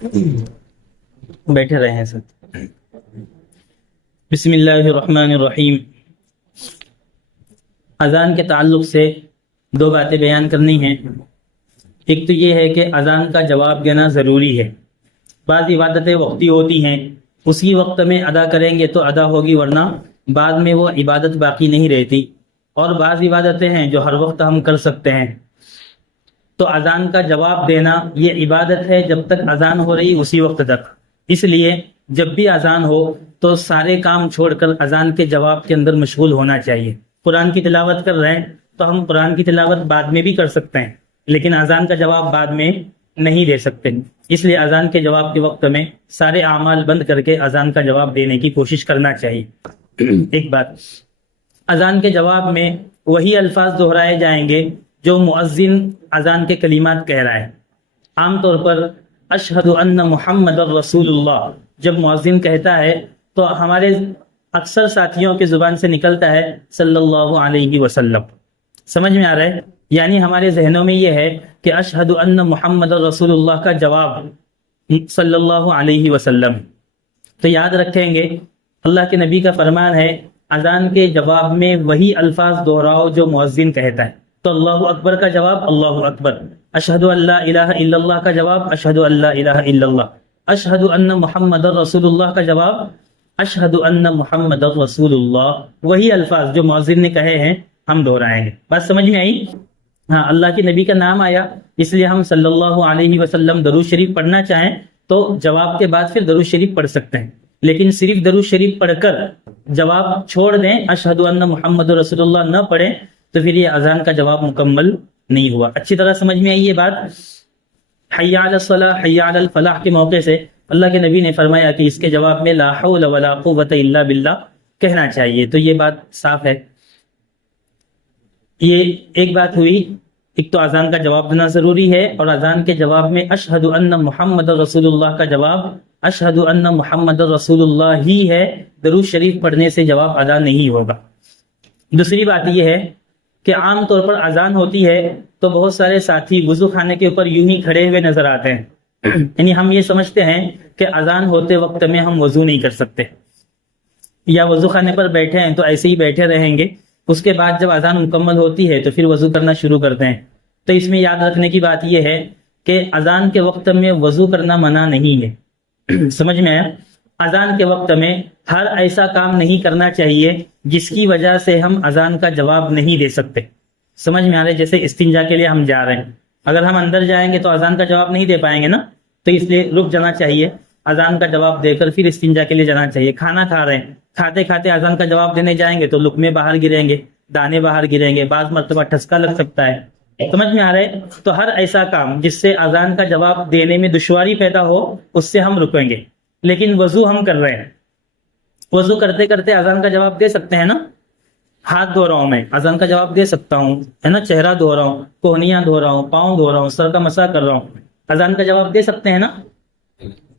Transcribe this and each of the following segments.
بیٹھے رہے ہیں سر۔ بسم اللہ الرحمن الرحیم۔ اذان کے تعلق سے دو باتیں بیان کرنی ہیں۔ ایک تو یہ ہے کہ اذان کا جواب دینا ضروری ہے۔ بعض عبادتیں وقتی ہوتی ہیں، اسی وقت میں ادا کریں گے تو ادا ہوگی، ورنہ بعد میں وہ عبادت باقی نہیں رہتی۔ اور بعض عبادتیں ہیں جو ہر وقت ہم کر سکتے ہیں، تو اذان کا جواب دینا یہ عبادت ہے جب تک اذان ہو رہی اسی وقت تک۔ اس لیے جب بھی اذان ہو تو سارے کام چھوڑ کر اذان کے جواب کے اندر مشغول ہونا چاہیے۔ قرآن کی تلاوت کر رہے ہیں تو ہم قرآن کی تلاوت بعد میں بھی کر سکتے ہیں، لیکن اذان کا جواب بعد میں نہیں دے سکتے۔ اس لیے اذان کے جواب کے وقت میں سارے اعمال بند کر کے اذان کا جواب دینے کی کوشش کرنا چاہیے۔ ایک بات، اذان کے جواب میں وہی الفاظ دہرائے جائیں گے جو مؤذن اذان کے کلمات کہہ رہا ہے۔ عام طور پر اشہد ان محمد الرسول اللہ جب مؤذن کہتا ہے تو ہمارے اکثر ساتھیوں کی زبان سے نکلتا ہے صلی اللہ علیہ وسلم۔ سمجھ میں آ رہا ہے؟ یعنی ہمارے ذہنوں میں یہ ہے کہ اشہد ان محمد الرسول اللہ کا جواب صلی اللہ علیہ وسلم۔ تو یاد رکھیں گے، اللہ کے نبی کا فرمان ہے اذان کے جواب میں وہی الفاظ دہراؤ جو مؤذن کہتا ہے۔ تو اللہ اکبر کا جواب اللہ اکبر، اشہد ان لا الہ الا اللہ کا جواب اشہد ان لا الہ الا اللہ، اشہد ان محمد رسول اللہ کا جواب اشہد ان محمد رسول اللہ۔ وہی الفاظ جو مؤذن نے کہے ہیں ہم دہرائیں گے۔ بات سمجھ میں آئی؟ ہاں، اللہ کے نبی کا نام آیا اس لیے ہم صلی اللہ علیہ وسلم درود شریف پڑھنا چاہیں تو جواب کے بعد پھر درود شریف پڑھ سکتے ہیں، لیکن صرف درود شریف پڑھ کر جواب چھوڑ دیں، اشہد ان محمد رسول اللہ نہ پڑھیں، تو پھر یہ اذان کا جواب مکمل نہیں ہوا۔ اچھی طرح سمجھ میں آئی یہ بات؟ حی علی الصلاح حی علی الفلاح کے موقع سے اللہ کے نبی نے فرمایا کہ اس کے جواب میں لا حول ولا قوت الا باللہ کہنا چاہیے۔ تو یہ بات صاف ہے۔ یہ ایک بات ہوئی، ایک تو اذان کا جواب دینا ضروری ہے، اور اذان کے جواب میں اشہد ان محمد رسول اللہ کا جواب اشہد ان محمد رسول اللہ ہی ہے، درود شریف پڑھنے سے جواب ادا نہیں ہوگا۔ دوسری بات یہ ہے کہ عام طور پر اذان ہوتی ہے تو بہت سارے ساتھی وضو خانے کے اوپر یوں ہی کھڑے ہوئے نظر آتے ہیں، یعنی ہم یہ سمجھتے ہیں کہ اذان ہوتے وقت میں ہم وضو نہیں کر سکتے، یا وضو خانے پر بیٹھے ہیں تو ایسے ہی بیٹھے رہیں گے، اس کے بعد جب اذان مکمل ہوتی ہے تو پھر وضو کرنا شروع کرتے ہیں۔ تو اس میں یاد رکھنے کی بات یہ ہے کہ اذان کے وقت میں وضو کرنا منع نہیں ہے۔ سمجھ میں آیا؟ اذان کے وقت میں ہر ایسا کام نہیں کرنا چاہیے جس کی وجہ سے ہم اذان کا جواب نہیں دے سکتے۔ سمجھ میں آ رہا ہے؟ جیسے استنجا کے لیے ہم جا رہے ہیں، اگر ہم اندر جائیں گے تو اذان کا جواب نہیں دے پائیں گے نا، تو اس لیے رک جانا چاہیے، اذان کا جواب دے کر پھر استنجا کے لیے جانا چاہیے۔ کھانا کھا رہے ہیں، کھاتے کھاتے اذان کا جواب دینے جائیں گے تو لقمے باہر گریں گے، دانے باہر گریں گے، بعض مرتبہ ٹھسکا لگ سکتا ہے۔ سمجھ میں آ رہا ہے؟ تو ہر ایسا کام جس سے اذان کا جواب دینے میں دشواری پیدا ہو اس سے ہم رکیں گے۔ لیکن وضو ہم کر رہے ہیں، وضو کرتے کرتے اذان کا جواب دے سکتے ہیں نا؟ ہاتھ دھو رہا ہوں میں، اذان کا جواب دے سکتا ہوں، ہے نا؟ چہرہ دھو رہا ہوں، کوہنیاں دھو رہا ہوں، پاؤں دھو رہا ہوں، سر کا مسح کر رہا ہوں، اذان کا جواب دے سکتے ہیں نا؟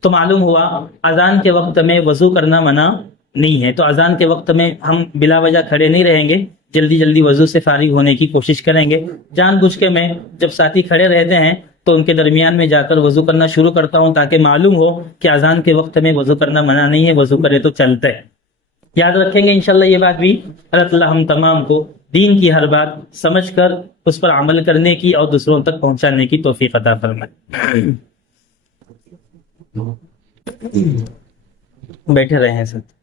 تو معلوم ہوا اذان کے وقت میں وضو کرنا منع نہیں ہے۔ تو اذان کے وقت میں ہم بلا وجہ کھڑے نہیں رہیں گے، جلدی جلدی وضو سے فارغ ہونے کی کوشش کریں گے۔ جان بوجھ کے میں جب ساتھی کھڑے رہتے ہیں تو ان کے درمیان میں جا کر وضو کرنا شروع کرتا ہوں، تاکہ معلوم ہو کہ اذان کے وقت میں وضو کرنا منع نہیں ہے، وضو کرے تو چلتا ہے۔ یاد رکھیں گے انشاءاللہ یہ بات بھی۔ اللہ تعالیٰ ہم تمام کو دین کی ہر بات سمجھ کر اس پر عمل کرنے کی اور دوسروں تک پہنچانے کی توفیق عطا فرمائے۔ بیٹھے رہے ہیں سر۔